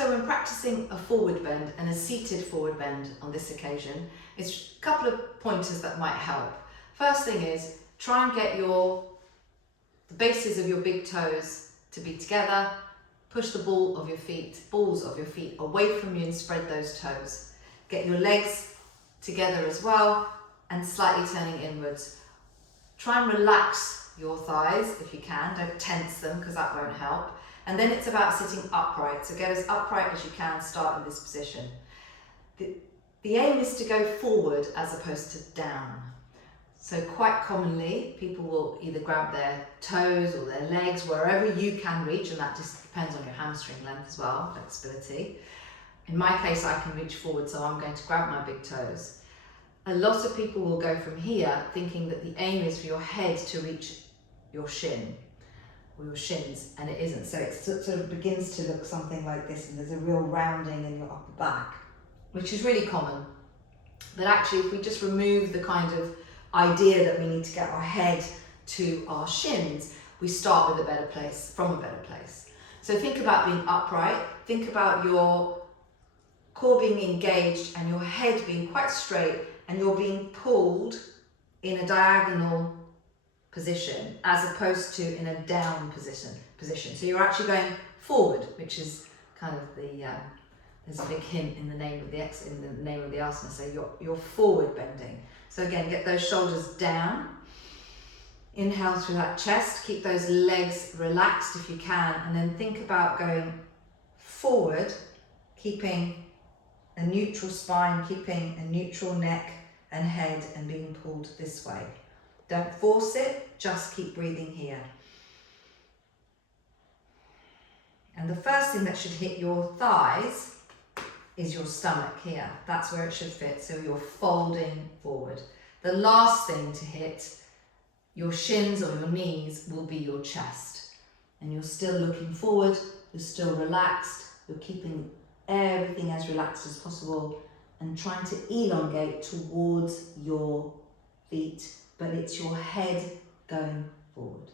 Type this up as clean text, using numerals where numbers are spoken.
So when practicing a forward bend and a seated forward bend on this occasion, it's a couple of pointers that might help. First thing is, try and get the bases of your big toes to be together. Push the balls of your feet away from you and spread those toes. Get your legs together as well and slightly turning inwards. Try and relax your thighs if you can, don't tense them because that won't help. And then it's about sitting upright. So get as upright as you can, start in this position. The aim is to go forward as opposed to down. So quite commonly, people will either grab their toes or their legs, wherever you can reach, and that just depends on your hamstring length as well, flexibility. In my case, I can reach forward, so I'm going to grab my big toes. A lot of people will go from here thinking that the aim is for your head to reach your shin or your shins, and it isn't. So it sort of begins to look something like this, and there's a real rounding in your upper back, which is really common. But actually, if we just remove the kind of idea that we need to get our head to our shins, we start with a better place, from a better place. So think about being upright, think about your core being engaged and your head being quite straight, and you're being pulled in a diagonal position as opposed to in a down position. So you're actually going forward, which is kind of there's a big hint in the name of the asana. So you're forward bending. So again, get those shoulders down. Inhale through that chest, keep those legs relaxed if you can, and then think about going forward, keeping a neutral spine, keeping a neutral neck and head, and being pulled this way. Don't force it, just keep breathing here. And the first thing that should hit your thighs is your stomach here. That's where it should fit, so you're folding forward. The last thing to hit your shins or your knees will be your chest. And you're still looking forward, you're still relaxed, you're keeping everything as relaxed as possible and trying to elongate towards your feet, but it's your head going forward.